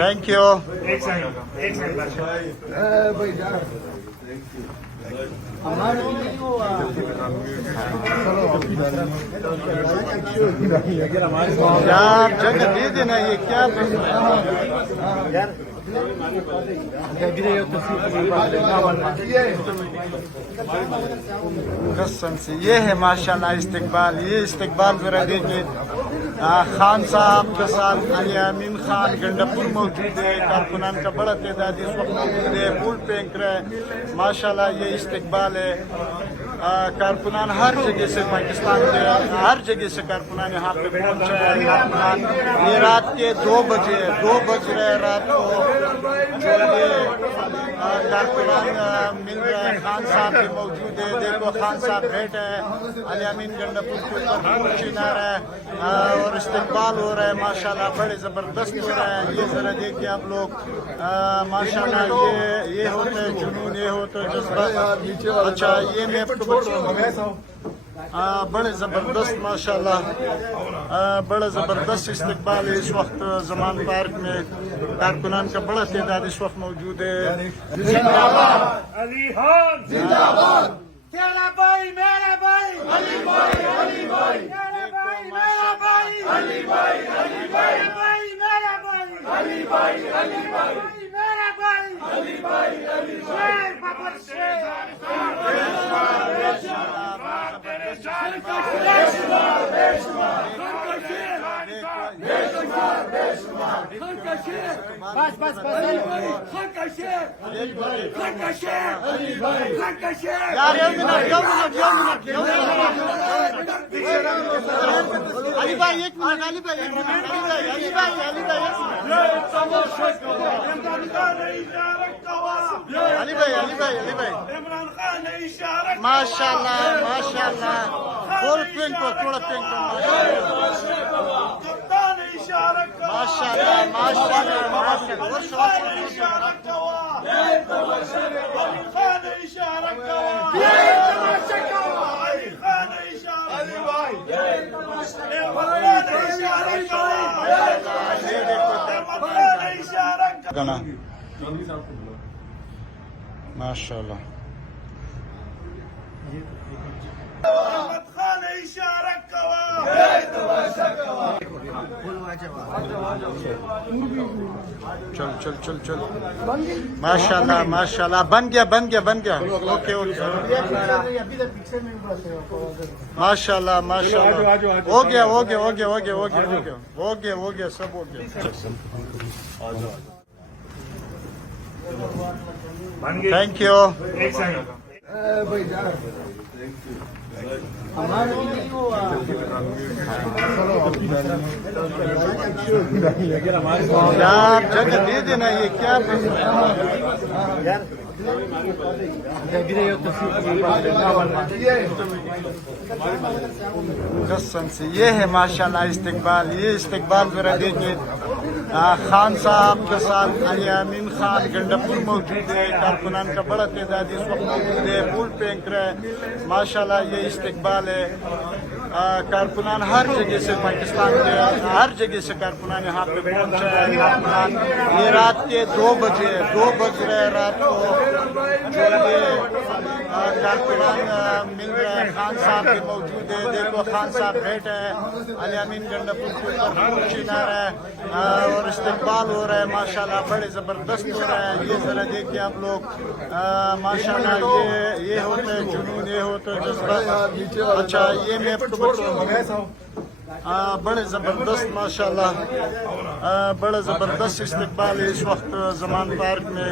Thank you. यार जगह दे देना, ये क्या कसम से ये है माशाल्लाह इस्तकबाल। ये इस्तकबाल जरा देखिए, खान साहब के साथ अली अमीन खान गंडापुर मौजूद है, कारकुनान का बड़ा तादाद इस वक्त मौजूद है, फूल फेंक रहे हैं माशाल्लाह। ये इस्तकबाल है, कारकुनान हर जगह से, पाकिस्तान के हर जगह से कारकुनान यहाँ पे पहुँचा है। कारकुनान ये रात के 2 बज रहे रात को जो ये कारकुनान मिल रहे हैं। खान साहब भी मौजूद है, देखो खान साहब बैठे हैं, अली अमीन गंडापुर के ऊपर फूल छिना रहे हैं और इस्तकबाल हो रहा है माशाल्लाह, बड़े जबरदस्त हो रहा है। ये जरा देखिए आप लोग माशाल्लाह, ये होता है जुनून, ये होता है जज्बा। अच्छा ये मैं आपको बड़े ज़बरदस्त माशाल्लाह, बड़ा ज़बरदस्त इस्तकबाल है इस वक्त जमान पार्क में। कारकुनान का बड़ा तादाद इस वक्त मौजूद है। जिंदाबाद अली खान, जिंदाबाद तेरा भाई मेरा भाई अली भाई, अली भाई तेरा भाई मेरा भाई अली भाई, अली भाई मेरा भाई अली भाई, अली भाई मेरा भाई अली भाई, अली भाई बाबर शेर बस बस बस खान का शेर यार अली भाई एक मिनट, अली भाई एक मिनट, अली भाई इमरान खान ने इशारा माशाल्लाह माशाल्लाह, फुल पिंक को थोड़ा पिंक कप्तान ने इशारा माशाल्लाह माशाल्लाह खान ने इशारा खान ने इशारा खान ने इशारा अली भाई गाना माशाल्लाह। खान ने इशारा चल चल चल चल माशाल्लाह माशाल्लाह, बन गया ओके ओके माशाल्लाह माशाल्लाह, हो गया सब हो गया। Thank you. यार जगह दे देना, ये क्या कसम से ये है माशाल्लाह इस्तकबाल। ये इस्तकबाल जरा देखिए, खान साहब के साथ अली अमीन खान गंडापुर मौजूद है, कारकुनान का बड़ा तादाद इस वक्त मौजूद है, फूल फेंक रहे हैं माशाल्लाह। ये इस्तकबाल है, कारकुनान हर जगह से, पाकिस्तान के हर जगह से कारकुनान यहाँ पे पहुँचा है। कारकुनान ये रात के 2 बज रहे रात को जो ये कारकुनान मिल रहे हैं। खान साहब भी मौजूद है, देखो खान साहब बैठे हैं, अली अमीन गंडापुर के ऊपर फूल छिना रहे हैं और इस्तकबाल हो रहा है माशाल्लाह, बड़े जबरदस्त हो रहा है। ये जरा देखिए आप लोग माशाल्लाह, ये होता है जुनून, ये होता है जज्बा। अच्छा ये मैं आपको बड़े ज़बरदस्त माशाल्लाह, बड़ा ज़बरदस्त इस्तकबाल है इस वक्त जमान पार्क में।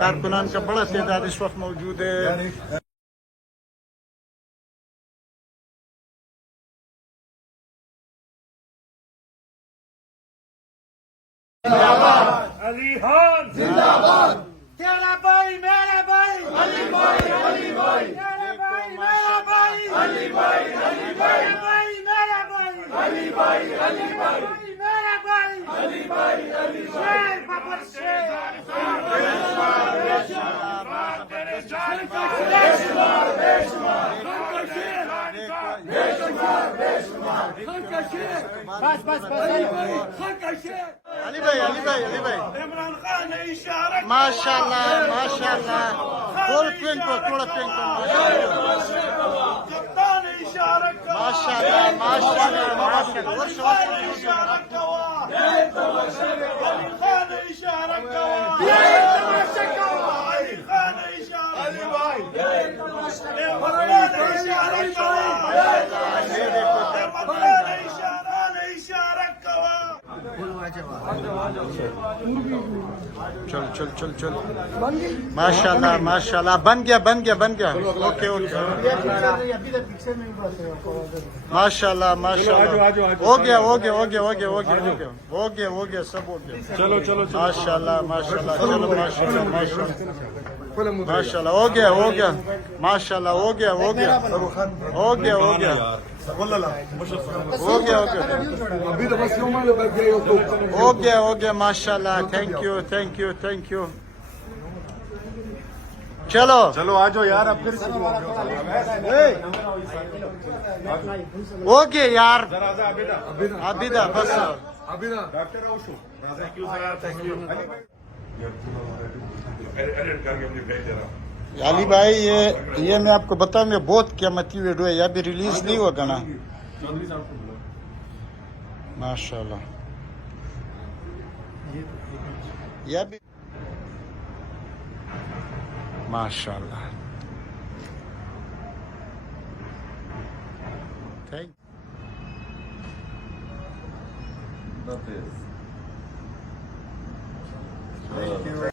कारकुनान का बड़ा तादाद इस वक्त मौजूद है। अली खान, जिंदाबाद तेरा भाई मेरा भाई अली भाई, अली भाई तेरा भाई मेरा भाई अली भाई, अली भाई मेरा भाई अली भाई, अली भाई मेरा भाई अली भाई, अली भाई बाबर शेर अली भाई इमरान खान इशारा माशाल्लाह फुल पिंक को थोड़ा पिंक को कप्तान इशारा माशाल्लाह इशारा कवा अली खान इशारा कवा अली खान इशारा अली भाई इशारा कवा इशारा कवा चल माशाल्लाह बन गया ओके माशाल्लाह हो गया सब हो गया चलो माशाल्लाह माशाल्लाह हो गया माशाल्लाह हो गया अभी तो बस यूं मान गए हो हो गया माशाल्लाह थैंक यू चलो आ जाओ यार अब फिर हो गया यार अभी अबिदा बस डॉक्टर आउशो thank you sir thank you edit करके मुझे भेज दे रहा हूं अली भाई ये मैं आपको बताऊं ये बहुत कीमती वीडियो है, ये अभी रिलीज नहीं होगा ना। माशाल्लाह ये भी माशाल्लाह थैंक यू।